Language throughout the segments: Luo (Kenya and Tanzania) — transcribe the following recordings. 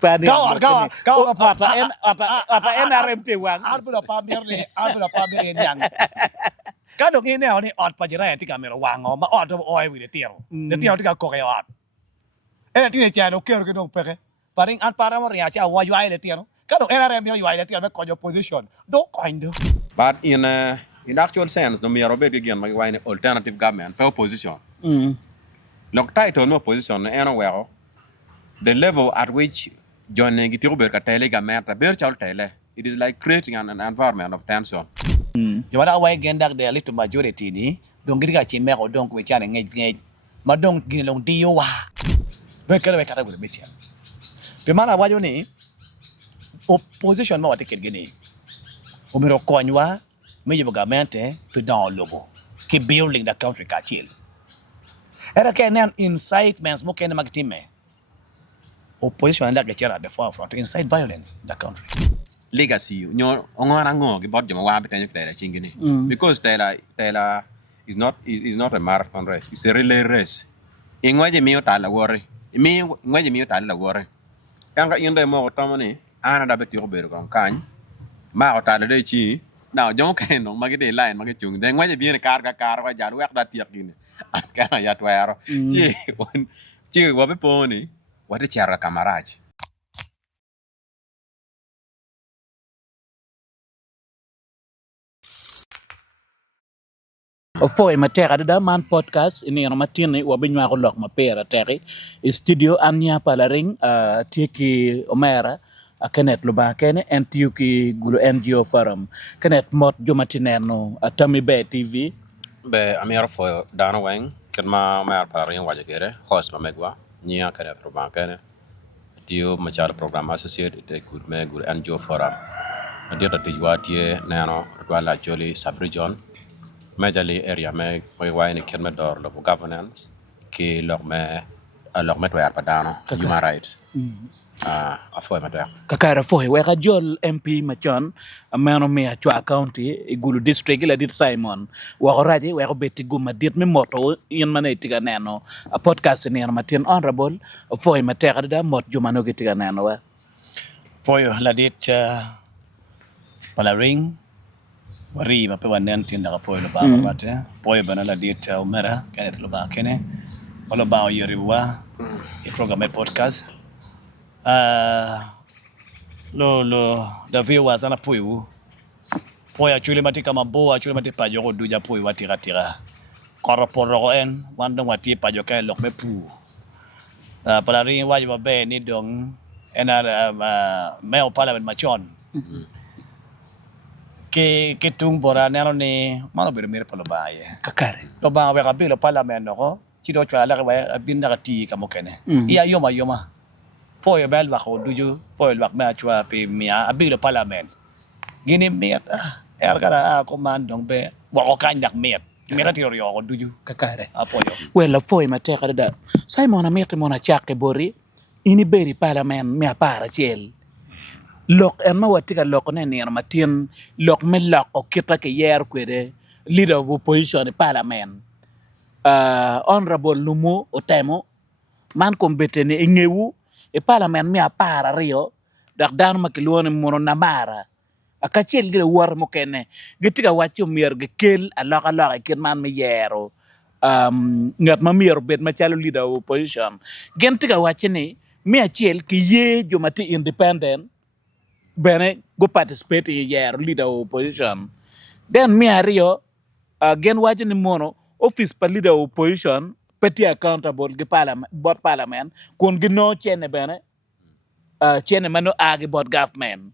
Pani. Kau Apa NRM tiwang. Arbuda pamer ni yang. Kadang ini ni ot pajera ti kamera wango ma ot oi wi de tiel. De tiel ti ka ko ot. Ti ne cha no ker ke no peke. Paring an para mo ria cha wa yai le tiel. Kadang NRM yo yai le tiel me ko your position. Do kind. But in actual sense, no mere obey again my wine alternative government per opposition. Look title no opposition anywhere. The level at which John Negitiruber Katele government tele, it is like creating an environment of tension. You want away again that the little majority ni don't get a chimera or don't which are engaged. Madong Gilong Dio. Make a better with a bitch. The man I want you need opposition more ticket guinea. Umiro Coinwa, Mayo Gamente to down logo. Keep building the country kachil. And again, incitement smoking magtime. Opposition and that at the forefront to incite violence in the country. Legacy, ongorango about Jamawa chingini. Because Taylor is not a marathon race, it's a relay race. In what you mean tala worry. Me when you mean tala worry. Kanga yunda mo tamani, ana da beti oberu kon kan. Ma tala de chi. Now jong kan no magide line magitung. Then when you be in a car wa jar work that yakin. Kana ya twero. Chi wabe poni. What a chara camarage. Foi matera da man podcast ini yang matini wabinya ko lok mapera teri studio anya palaring tiki omera kanet luba kene NTUki gulu NGO forum kanet mot jomatineno atami be TV Be amir fo dana wang kerma mer palaring wajagere host mamegwa nya kanet luba kene dio machar program associate de gulu NGO forum dio ta tijwatie nano wala joli subregion majorly area me wine kelmedor local governance ki lokme twer padano human rights afo matter kakara foi we jol MP machon amano me achwa county igulu district ila dit Simon wa raji we beti guma dit me moto yen mane tiga neno a podcast ni matin honorable foi matera da mot jumano tiga neno wa foi la dit palaring wari mapewa nenti ndaka poi lo ba mate poi bana la dit umera kanet lo ba kene wala ba yoriwa i program podcast the viewers ana poi actually matika mabo actually matipa yo duja poi watira korporo en wando wati pa yo kai lok me pu palari wa yo be ni dong ena me o parliament machon ke tung bora nero ni malo bir mir palo baye kakare lo ba we gabi lo parliament no ci do chwa la wa bin na ti kamokene iya yoma po yo bel wa ko duju po yo ma chwa pe mia abi lo parliament gini miet gara ko man dong be wa ko kan dak miet mira ti ro ko duju kakare apo yo wela foi matera da Simon amete mona chake bori ini beri parliament mi apara chel lok en ma watika lok ne ni matin lok me lok o kita ke yer kwede leader of opposition in parliament honorable Lumu Otemo man kombete ne ngewu e parliament mi apara rio dak dan makilone mono namara akachel gile war mo kene gitika wacho mier ge kel alaka ken man me yero ngat ma mier bet ma chalo leader of opposition gentiga wachini mi achel ki ye jomati independent bene go participate in year leader opposition then me ario again watching mono office per leader opposition petty accountable ge parliament kon gi no chene bene chene mano agi bot government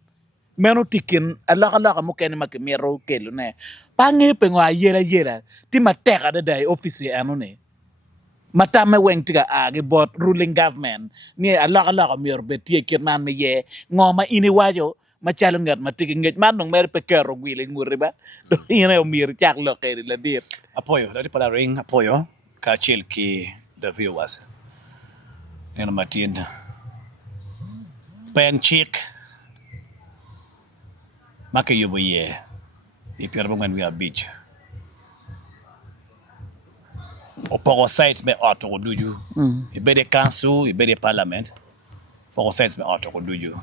meno tikin alaka mo ken makmero kelu ne pangi pengo yera ti mateka de dai office anu ne matame weng tiga agi bot ruling government ni alaka mior betie kirman me ye ngoma ini wajo machalo ngat matiki ngej man nong mer pekero gwile nguriba do ina mir chak lo keri la dir apoyo la pala ring apoyo ka chil ki the viewers eno matin pen chick make yubo ye i pierbo ngan wi beach o pogo site me auto duju i bede council i bede parliament for sense me auto kuduju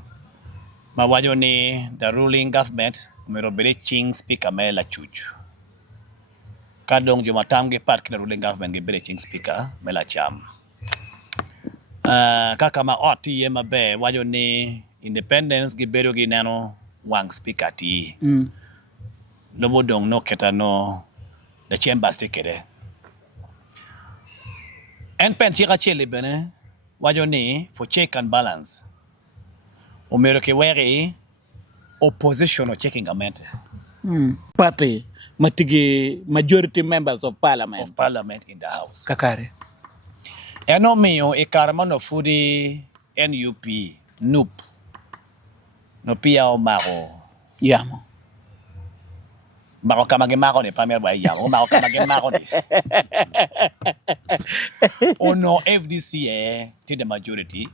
ma wajo ni the ruling government umero bere ching speaker me la chuchu kadong joma tamge part kina ruling government ge bere ching speaker me la cham kaka ma oti ye mabe wajo ni independence ge bero gi nano wang speaker ti lobo dong no keta no the chamber stikere en pen chika chele bene wajo ni for check and balance umero ke weri opposition or checking government Party matigi majority members of parliament in the house kakare eno miyo e karmano fudi NUP NUP no pia o yamo kamage mako ni pamer ba yamo mako kamage mako ni ono FDC to the majority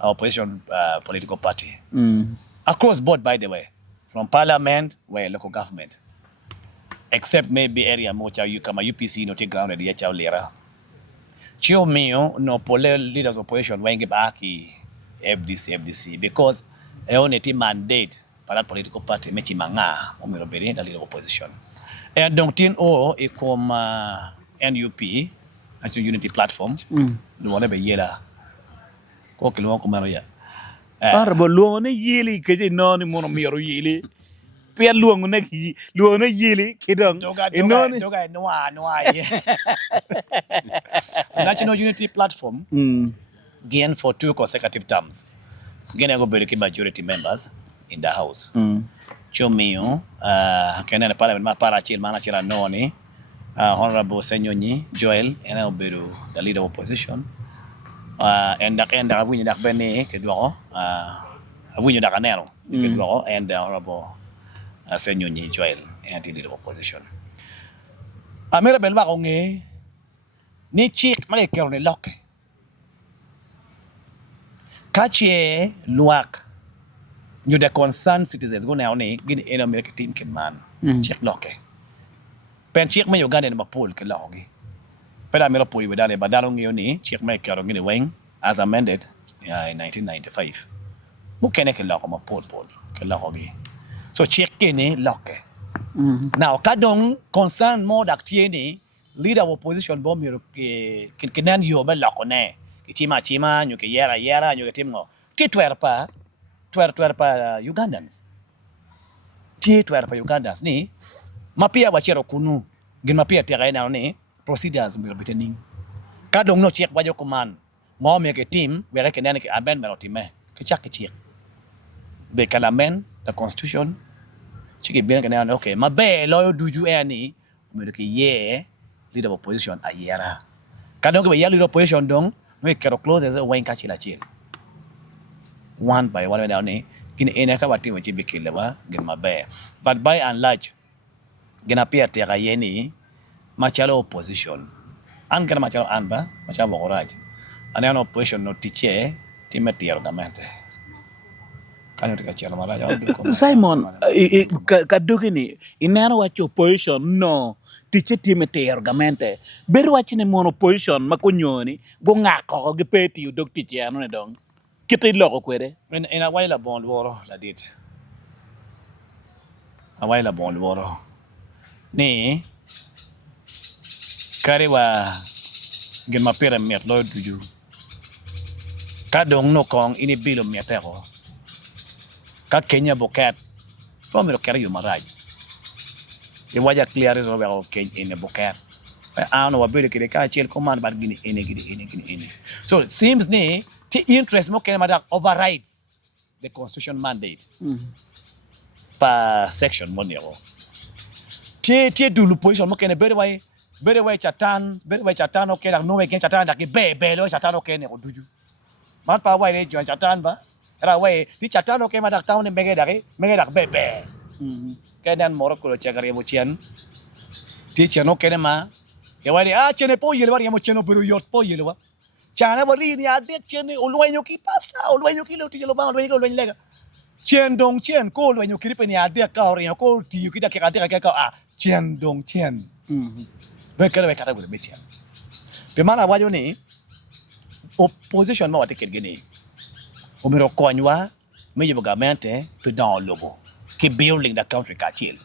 opposition political party across board by the way from parliament where local government except maybe area mocha you kama UPC no take ground ya chao lera chio mio no pole leaders opposition wenge baki FDC because e only mandate para political party mechi manga omiro bere the leader opposition and donc tin o e comme NUP actually unity platform do wona be yela ko kilo ko maro ya arbo luone yili keje noni mono miro yili pia luone yili kidong doga no so national unity platform gain for 2 consecutive terms gain go be majority members in the house chomio kena parliament ma para chil mana chira noni honorable Senyonyi Joel ena oberu the leader of opposition and the abunyi dak bene kedwo abunyi dak anero kedwo and the honorable Senyonyi Joel and the leader of opposition amera belwa konge ni chik male kero ni loke kache luak you the concerned citizens go now ni gin in America team kin man chik loke pen chik me Uganda ni mapul ke logi peda mera pui wedale badalo ngi ni chik me kero gini weng as amended in 1995 bukene ke loko mapul ke logi so chik ni loke now kadong concern more dak tieni leader of opposition bo mero ke kinan yo ba loko ne chima nyu ke yera nyu ke timgo ti twerpa Ugandans ni mapia wachero kunu gin mapia tera ina ni procedures mero bitening kadong no check wajo kuman ngome ke team were ke nane ke amendment otime ke chak ke check de kalamen the constitution chiki bien ke nane okay mabe lo duju ani mero ke ye leader of opposition ayera kadong ke ye leader of opposition dong we kero close as a wine kachila chill one by one down ni kin ene ka wati wechi bikile ba gin mabe but by and large gina pia tera yeni machalo opposition an gana machalo anba machalo bogoraj an opposition no tiche timetier gamente kanyo tika chelo mala Simon kadugini inano wachi opposition no tiche timetier gamente ber wachi ne mono opposition makonyoni go ngako ge peti udok tiche anu ne dong kita loko kwere in a while bond woro la dit a while bond woro ni kariwa gen mapera miat lo duju kadong no kong ini bilo miatero ka Kenya bokat pomero kare yo maraj e waja clear is over okay in the bokat ano wabele kile ka chel command bar gini ene so it seems ni the interest mo kena madak overrides the constitution mandate per section monero tie dulu position mo kena very way chatan okay dak no way ken chatan dak be lo chatan okay ne oduju mat pa way le join chatan ba ra way ti chatan okay madak town ne mege dak be kenan moro ko chagare mo chien ti cheno kene ma ya way chene po yele war mo cheno pero yot po yele wa chana bari ni ade chene olwenyo ki pasta olwenyo ki lo ti lo ba olwenyo lega chen dong chen ko olwenyo ki pe ni ade ka ori ko ti ki da ka chen dong chen no kere kata gure betia pe mana wajo ni opposition ma wate kergene Umiro konywa me yobogamente to down lobo. Keep building the country kachil.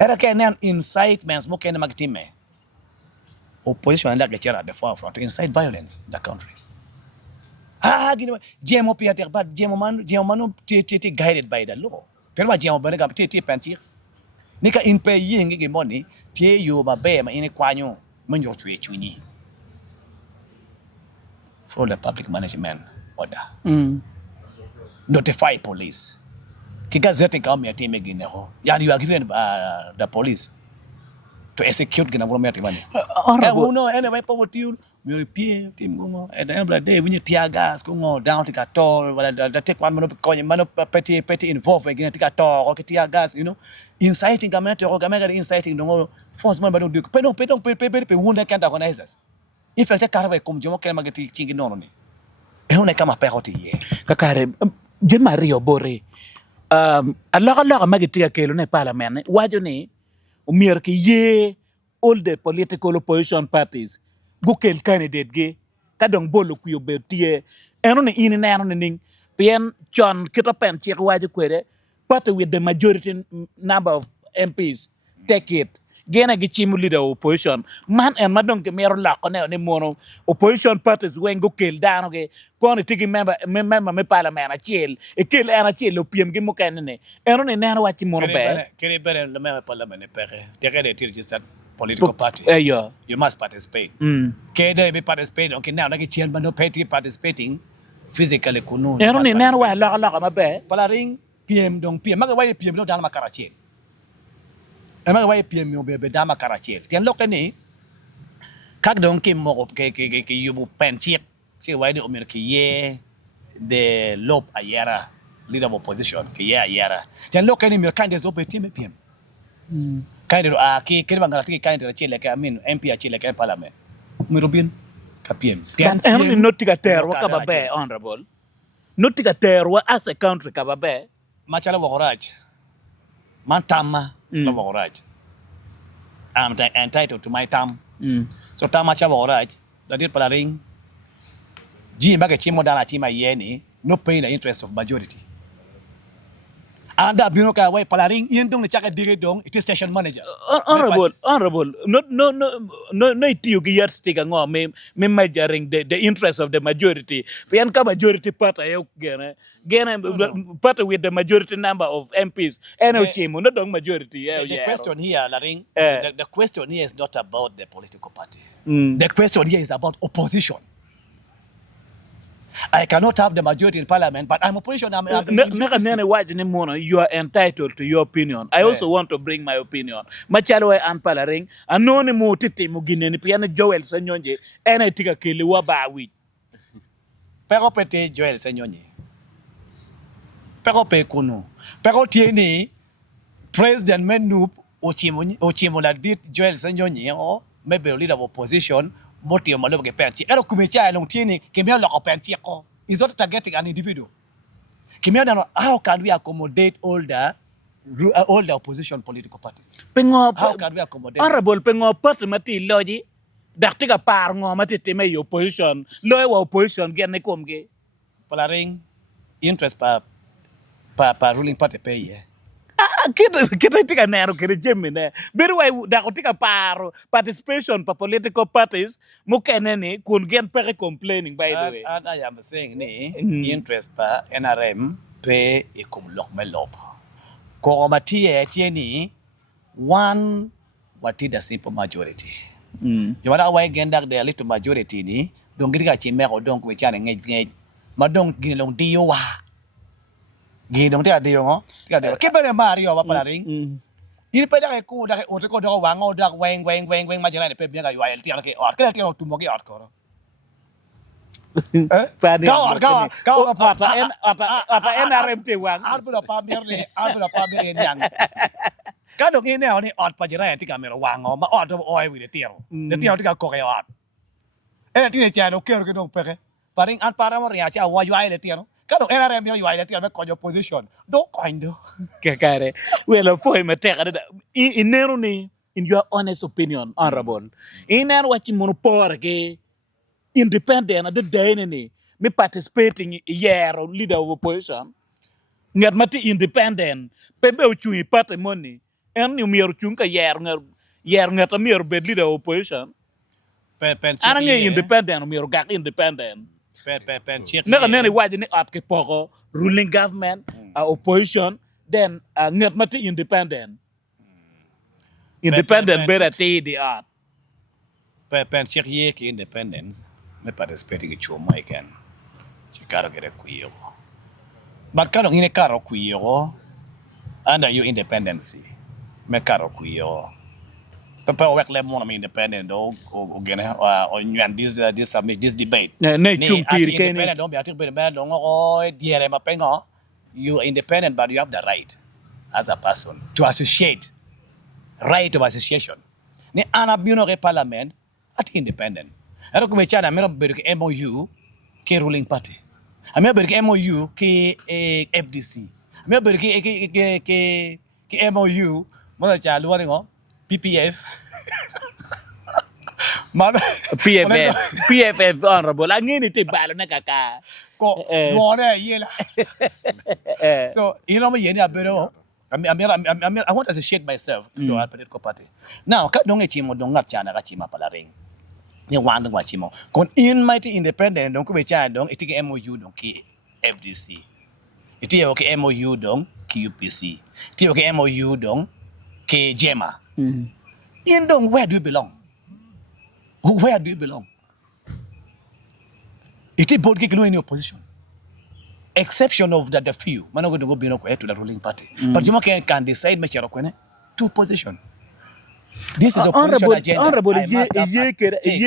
Era kenen incitements mo kenen magtime. Opposition and that at the forefront to incite violence in the country. Gino Jemo Piater, but Gemomano guided by the law. Pero Jemo Benega Titi Pantir. Nika in pay ying money, tie you ma bear in a quano, manjo chuni. For the public management order. Notify police. Kigazette come here team again. Yeah, you are given the police to execute government money. Who know anyway poverty will appear team go at the end of the day when you tear gas go down to Cator, well take one mano petty involved again to Cator or tear gas, inciting government or government inciting no force member do pay wound can't organize us. If I take away come Jomo Kamagati chingin no ni. Ehuna kama pehoti ye. Kakare je Mario Bore. Allah magitia kelo ne parliament wajo ni umir ki ye all the political opposition parties go kel candidate ge kadong bolo ku yo betie eno ne ini na eno ne ning pien John kitopen chik wajo kwere party with the majority number of MPs take it gena gi chimu leader opposition man en madong ke mero la ko ne mono opposition parties wen go kel dano ge kono tigi member me parliament achiel e kel en achiel opiem gi moken ne eno ne nano wachi mono be Kere bere le member parliament pere tege de registered political party you must participate kede be participate okay now like chairman no party participating physically kunu eno ne nano wa la ma be palaring PM dong PM maga way PM no dana makarachiel ema way PM yo be dama karachiel tien lokeni kak dong kim mo ke yubu penchik si way de umir ki ye de lob ayera leader of opposition ki ye ayera tien lokeni mir kan de zo PM kan de ki kiri bangala ti kan de chile ka amin MP chile ka parliament mirobin ka PM eno ne notiga terwa ka be honorable notiga terwa as a country ka be machala wakoraj mantama la wakoraj I'm entitled to my term so tama cha wakoraj that is palaring jimba ke chimo dana chima yeni no pay the interest of majority anda bino ka way palaring yendong ni chaka dire dong it is station manager honorable no itiyo gi yat stick ngo me measuring the interest of the majority pian ka majority party ayo gena party with the majority number of MPs eno chimo no dong majority the question here laring the question here is not about the political party the question here is about opposition. I cannot have the majority in parliament, but I'm opposition. You are entitled to your opinion. I also want to bring my opinion. Machalo and palaring, anone mo titi mo gineni piano Joel Sanyonje, and I take a kiliwa bawi. Pero pete Joel Sanyonje. Pero pe kuno. Pero tieni President Menup Ochimola did Joel Sanyonje or maybe a leader of opposition. Moti o malo ke penchi ero kumecha long tieni kemia lo ko penchi ko is not targeting an individual kemia no how can we accommodate all the opposition political parties how can we accommodate honorable pengo party mati loji daktiga par ngo mati me opposition lo wa opposition gen ne komge palaring interest pa ruling party pay kita tika nero kere jemine beru way da ko tika paro participation pa political parties mo kenene kun gen pere complaining by the way and I am saying interest pa NRM pay e kum lok melop ko matie tieni one what is the simple majority you wada way gendak de little majority ni donc diga ci meko donc we chane ngej ma donc ginelong diyo wa gidong dia dio ke bere mario ba palaring ini peda ke ku da ke o ko do wango da weng ma jela ne pe bien ga yo el tiano ke or ke tiano tu mo ke or ko ka NRM te wang arbula pa mer yang ka do ngene oni or pa jela ti kamera wango ma or do oi wi de tiano ti ka ko ke or ti ne chano ke or ke do pe paring an para mo ria cha wa yo el tiano Kado NRM yo ay lati me konyo position. Do koindo. Kakare. Well, for him take in neruni in your honest opinion, honorable. In what you monopore ke independent at the day ni. me participating year leader of opposition ngat mati independent pebe uchui party money en ni mier chunka yer ngat mier bed leader of opposition pen check ana nge ye independent mier gak independent pen check nega ye nene waji ni at ke poko ruling government opposition then ngat mati independent better te the art pen check ye ki independence me participating in choma again chikaro gere kuyo but karo ngine karo kuyo under your independency me karo kuyo papa work le mo na independent o gene o nyan this debate ne ni chung at pir ke ni independent don't be at be don't go diere ma pengo you are independent but you have the right as a person to associate right of association ni ana biuno ke parliament at independent ero kuma chana mero bedo ke MOU ke ruling party amero bedo ke MOU ke FDC amero bedo ke MOU mo cha luwa ngo PPF mana PFF honorable angini te balo na kaka ko ngore yela so you know me yeni abero I want to associate myself to a political party now ka dong e chimo dong ngap chana ka chima pala ring ni wan dong wa chimo kon in mighty independent dong ko be chana dong itike MOU dong ki FDC itiye ke MOU dong ki UPC itiye ke MOU dong ki JEMA in dong where do you belong iti board ke in opposition exception of the few mano go be no to the ruling party but you can decide me chero kwene two position this is opposition agenda honorable ye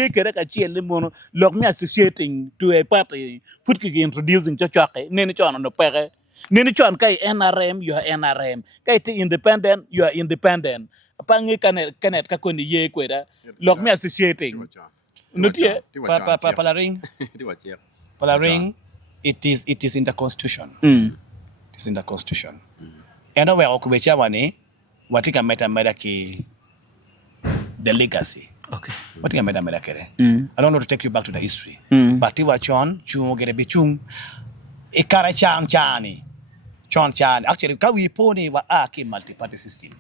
kere ka chiel mono log me associating to a party foot ki introducing chochoke neni chono no pere neni chon kai NRM you are NRM kai te independent you are independent pangi kanet ka koni ye kweda log me associating nutie palaring it is in the constitution it is in the constitution and we okubecha wane watika meta ki the legacy okay watika meta kere I don't know to take you back to the history but tiwa chon chung gere bichung ikara chani actually ka we poni wa ki multi party system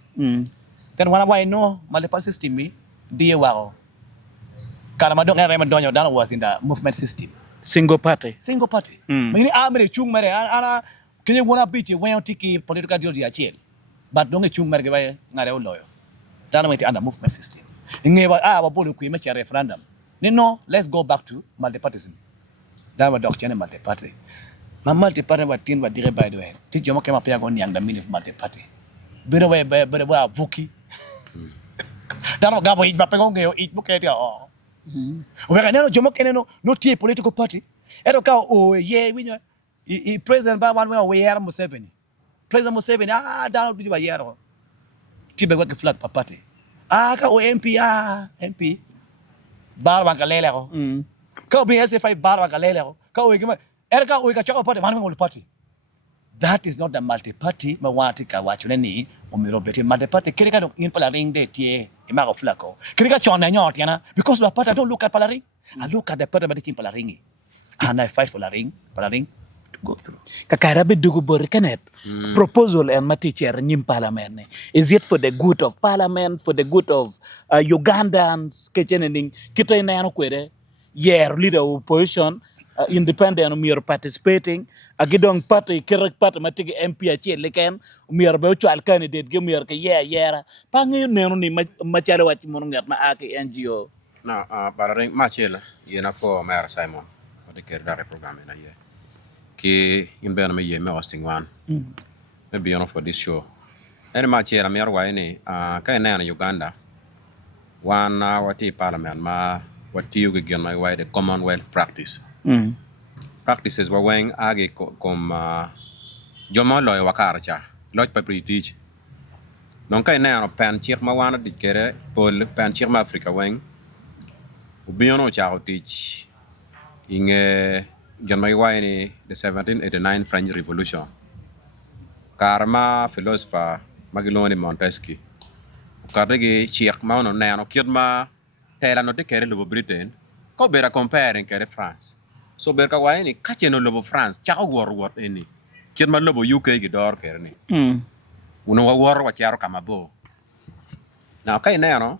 then when I know multi party system mi die wao Karamadong and Raymond Donald was in the movement system. Single party. Many army chung mere ana can you wanna beat you when you take political ideology achiel. But don't chung mere by ngare lawyer. Dana went under movement system. Ngeba bolu ku mecha referendum. No, let's go back to multipartyism. That was doctrine multi-party. Ma multi-party wa tin wa dire by the way. Ti jomo kema pia go nyang the meaning of multi-party. Bino we be vuki. Dana gabo ijba pengo ngeo ijbu ke dia oh. Wega neno jomo keneno no tie political party ero ka o ye winyo I president ba one way we yera Museveni president Museveni down to the yero tibe work flag pa party ka o MP MP bar ba kalele ko ka bi SF bar ba kalele ko ka o gima ero ka o ka choko party man ngol party that is not the multi party ma wati ka wachune ni o mi robeti multi party kire ka do in pala ring de tie ma go flako kire ka chona nyot yana because the party don't look at pala ring I look at the party but in pala ring and I fight for pala ring to go through kakara be dugu bor kanet proposal and maticher nyim parliament is it for the good of parliament for the good of Ugandans kechening kita ina no kwere year leader opposition independent we are participating agidong party kirek party matigi MP achiel leken we are be chal candidate ge we are ke yera pangi nenu ni machale wach mon ngat ma ak NGO na pararing machela yena for Mayor Simon o de ker dare programme na ye ki imbe na me ye me hosting one maybe on for this show any machela me arwa ni ka na Uganda one wati parliament ma wati yugi gen my wide commonwealth practice practices were when agi kom jomo loy wakarcha loj pa british non kay na pen chik ma wana dikere pol pen chik ma africa wen ubiono cha otich inge jamai wine the 1789 French Revolution karma philosopher Magellone Montesquieu kadege chik ma no na no kirma tela no dikere lo Britain ko bera comparing kere France so ber ka wai ni ka cheno lobo France cha war eni kien ma lobo UK gi dor ker ni uno war wa charo kama bo now kai neno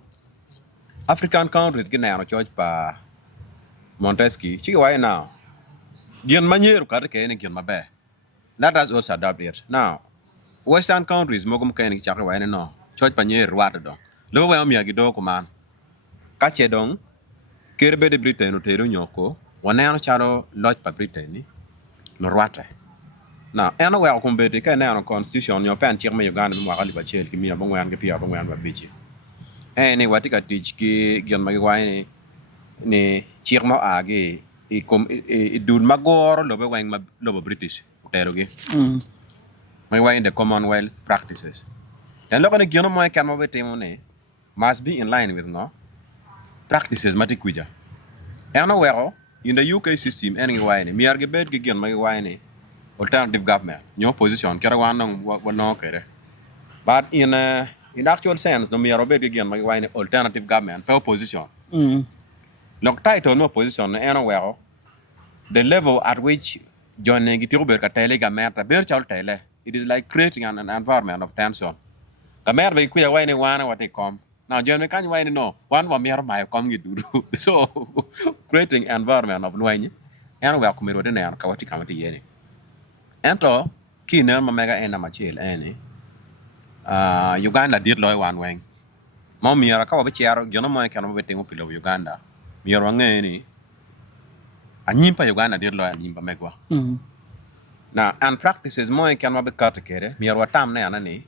African countries gi neno choj pa Montesquieu chi wai now gian manyeru ka ke ni gian mabe let us also adopt it now Western countries mo kum ken cha wai no choj pa nyer wat do lo wa mi gi do ko man ka che dong kerbe de Britain otero nyoko waneno charo lodge pa Britain ni no rwate now eno wa kumbete ka neno constitution yo pen chik me Uganda mo ka liba chel ki mi abongwan ke pia abongwan ba bichi ni watika tich ki gian magi wai ni chik mo age i dun magor lo be wang lo British otero gi magi wai in the Commonwealth practices and look at the gian mo kan mo betemo ne must be in line with no practices matikuja eno wero in the UK system anyway ni miar ge bet ge gen magi wai ni alternative government nyo position kera wan no kere but in actual sense no miar bet ge gen magi wai ni alternative government per position lok title no position eno wero the level at which joining gi tigo ber ka tele government ber chal tele it is like creating an environment of tension government be ku ya wai ni wana what they come now John can why no one wa miar mai kom gi duru so creating environment of noy and we come ro de na ka wati kamati yene ento kina ma mega ena machel ene Uganda did loy one wing mo miar ka wa be chiaro jono mo kan mo betingo pilo Uganda miar wa ngeni anyimpa Uganda did loy anyimpa megwa now and practices mo kan mo be katekere miar wa tam na ni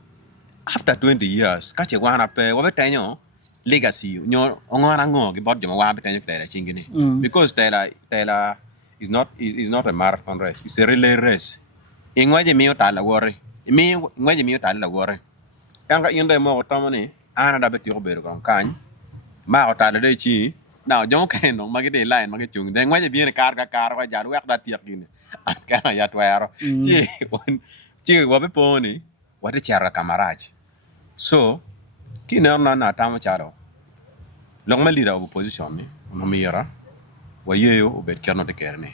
after 20 years ka che wana pe wa betanyo legacy nyo ongora ngo gi bod jama wa betanyo tela chingini because tela is not a marathon race it's a relay race ingwaje miyo tala wore ingwaje miyo tala wore kanga yende mo tamani ana da beti obero kan kan ma o tala de chi now jomo ken no magi de line magi chung de ngwaje bi ne kar wa jar wek da tiek gini at ka ya twero chi wa be poni wa de chara kamaraj so kina na tamo charo long ma leader of opposition ni no mira wa yeyo obet kerno de kerne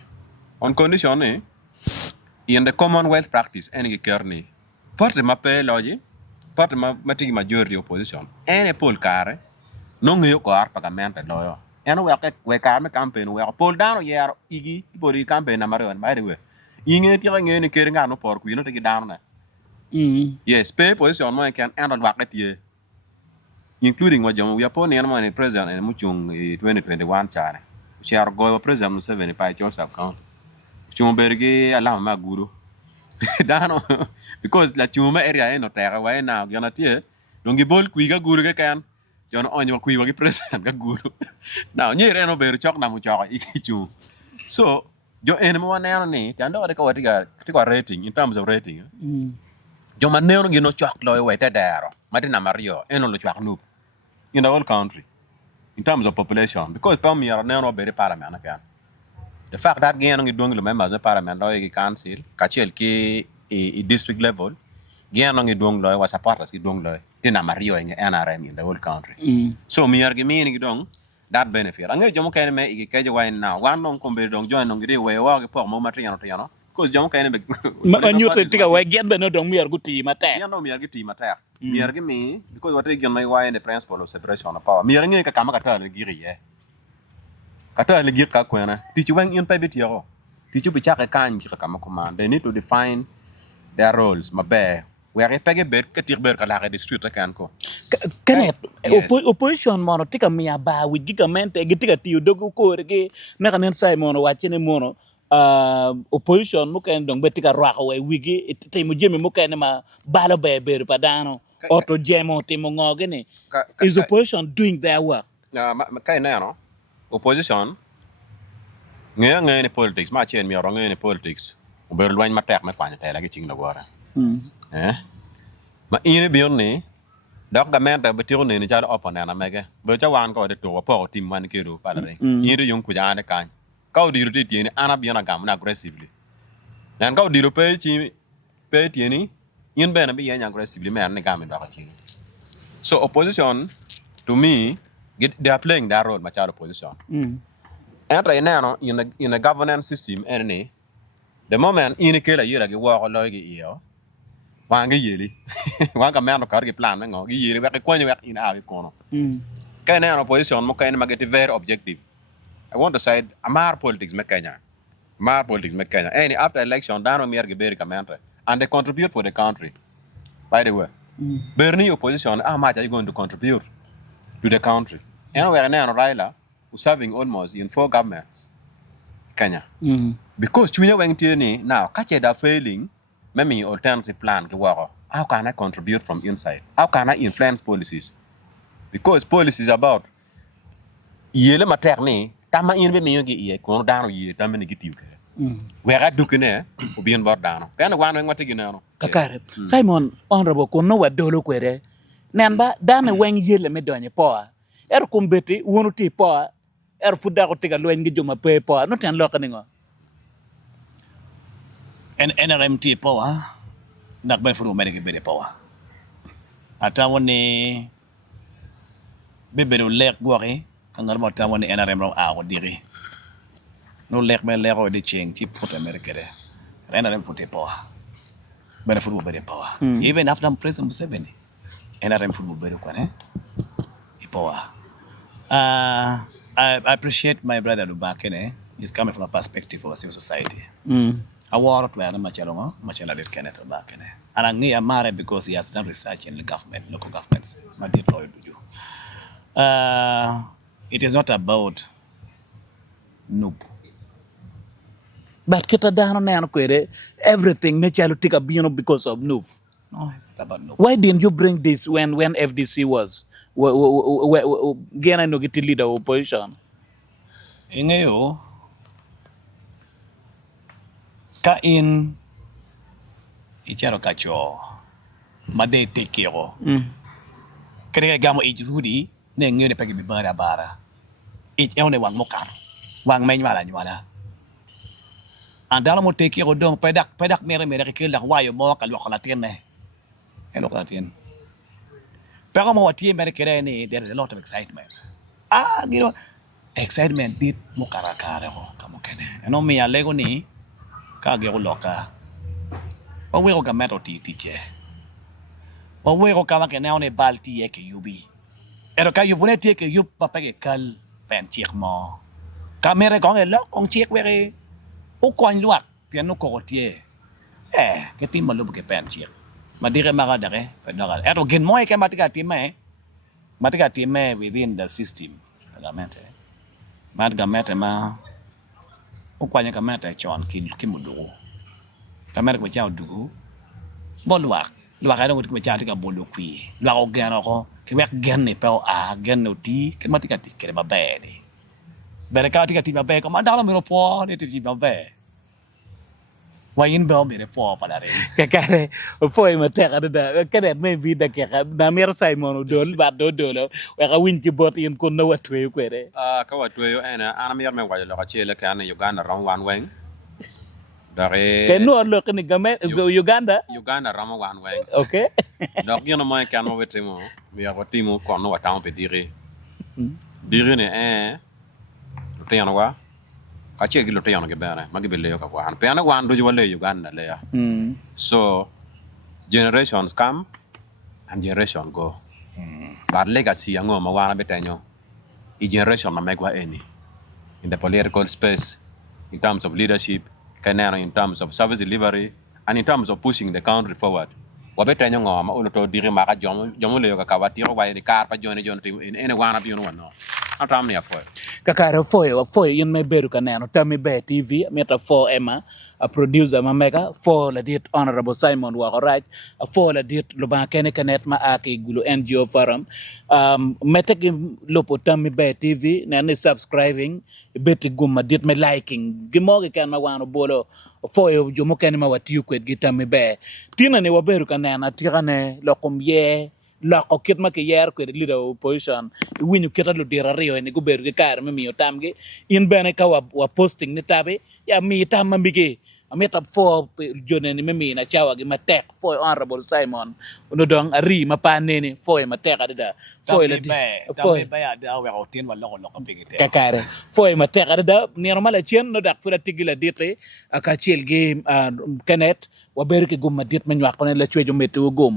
on condition ni in the Commonwealth practice any kerni part ma pe loji part ma matigi majority opposition any poll kare no ngiyo ko ar parliament loyo eno we ka me campaign we poll down yero igi bori campaign na maron by the way inge ti nge ni keringa no por ku no te down na yes pay position mo can and work at ye including what we are pony and president and muchung 2021 chare share go president Museveni pa Jones account chumbergi ala ma guru dano because la chuma area no tera wa na gana tie dongi bol kuiga guru ke kan jon onyo kuiwa gi president ga guru now nyere no ber chok na mu chok ikichu so jo enemo na ni tando de ko tiga rating in terms of rating jo maneno gino chok lo we tedero madina mario eno lo chok nu in the whole country in terms of population because pam yara neno bere parliament kan the fact that geno ngi donglo members of parliament lo gi council kachel ki district level geno ngi donglo wa supporters gi donglo dina mario in NRM in the whole country so mi yar gi mi ngi dong that benefit ange jomo kene me igi keje wa now one non kombe dong join ngi we wa gi por mo matriano to yano because jomo kene be ma nyuto tiga we get be no dong mi yar guti mate yano mi yar gi ti mate mi yar gi mi because what region mai wa in the principle of separation of power mi yar ngi ka kama ka tale gi riye ka tale gi ka kwena ti chu wan in pa beti yo ti chu bi cha ka kan ji ka kama command they need to define their roles mabe where pege bet ka tirber ka la district kan ko kanet opposition mono tika mi aba with government e tika ti dogo ko rege na kanen sai mono wachine mono opposition mo ken dong betika roako we wigi te mo jemi mo ken ma bala be ber padano auto jemo te mo ngogene is opposition doing their work kai na no opposition nge ni politics ma chen mi ro nge ni politics ber lwan ma tek me kwanya te la gi ching lagora ma ine bionni dok government be tiro ni cha opponent na mege be cha wan ko de to po tim wan ke ro pala re ine yung ku ja ne kan ka di ro ti ni ana biona gam na aggressively nan ka di ro pe ti ni in be na be yan aggressively me ne gam do ka chi so opposition to me they are playing that role ma cha opposition And right now, in a governance system, any the moment in kela yela ge wa ko logi iyo wa ngi yeli wa ka mano kar ge plan ngo gi yeli wa ko nyi in awi kono kay na opposition mo kay na mageti very objective. I want to say amar politics me Kenya any after election dano mier ge beri kamante and they contribute for the country by the way berni opposition how much are you going to contribute to the country and we are now Raila who's serving almost in 4 governments Kenya. Because Chunya Wangtiani now catch it failing, maybe alternative plan to work. How can I contribute from inside? How can I influence policies? Because policy is about yele materni, tama inbe miyongi ye kono dano ye tama negative. Where I do kene, ubi on board down. Then one wing what again. Kakare. Simon honorable kono wa dolo kwere. Namba dana wang yele me donye poa. Er kumbeti wonuti poa. Er fuda ko tiga luen gi joma pe poa. No tan lokani ngo. En NRMT power nak ben furu mereka bede power atawone bebero lek gore kangar mo tawone NRM ro a ko diri no lek men lek o de cheng ti put America de NRM put power ben furu bede power even after President Museveni NRM furu bede ko ne power I appreciate my brother Lubakene. He's coming from a perspective of civil society. I work with Machala did Kenneth back in it. And I'm near married because he has done research in the government, local governments. My dear to you. It is not about noob. But kita dano na kwere everything me chalo tika bino because of noob. No, it's not about noob. Why didn't you bring this when FDC was gena no get leader opposition? Ingayo kain icharo kacho made tekero kere gamo ijrudi ne ngene pagi bara ich ewne wang mokar wang men wala nyala andala mo tekero dong pedak mere ke la wayo mo kal wakala tiene elo kala tien pero mo tie mere kere ni there is a lot of excitement you know excitement dit mo karakare ko kamo kene eno mi alego ni ka gero loka o we ko gameto tiche o we ko kama ke ne balti e ke yubi ero ka yubune tie ke yub papa ke kal pen chiek mo kamera ko ngelo kong chiek we o kon luak pian no ko tie ke tim mo lub ke pen chiek madire maga dare pedara ero gen mo ke matika time within the system gamete ma o kwanya kamata chon kimudu kamera ko chao dugu bolwa lwa ka ngo ko chao tika bolo kwi lwa ko gano ko ki wek genne pe a genne ti ke matika ti ke ba be ni bere ka tika ti ba be ko mandala mi ro po ni ti ba be wa yin be mi re po pa dare Kakare foi ma teka da kene me bi da ke na mer Simon dol ba do dolo we ka win ki bot yin ko no watwe kwere ka watwe ana mier me wajalo ka chele ka na Uganda ram wan weng dare ke no lo ni game Uganda ram wan weng okay donc yeno mo kan mo wetemo mi ya ko timo ko no wata on pe dire ne te yana wa ka che gi lo te yana ge bere magi bele yo ka wan pe ana wan do wale Uganda le ya so generations come and generation go but legacy yango ma wana betenyo i generation na megwa any in the political space in terms of leadership kanana in terms of service delivery and in terms of pushing the country forward wabetenyo ngoma ulo to dire ma ka jomo le yo ka wati ro wa ni kar pa jone in any wana bi no no atam ne afo Kakare foi yin me beru kaneno tami be TV meta 4 Emma a producer ma mega for la dit honorable Simon Wakoraj for la dit lo ba kene kanet ma aki gulu NGO forum meta ki lopo tami be TV ne subscribing beti gumma dit me liking gimo ke kan ma wano bolo foi jo mo kene ma wati ko gi tami be tina ne waberu kanena tirane lokom ye la ko ket ma ke yer ko leader opposition winyu keta lo dira rio ne go ber ke kar me miyo tamge in bene ka wa posting ni tabe ya mi tam mambige ameta fo jone ni memi na chawa gi matek fo honorable Simon uno dong ari mapane ni fo matek ada fo la fo ba da wa hotin wala ko lokam bigite kakare fo matek ada normal a chen no dak fura tigila dite aka chel game kanet wa berke gum madit man wa ko la chwejo metu gum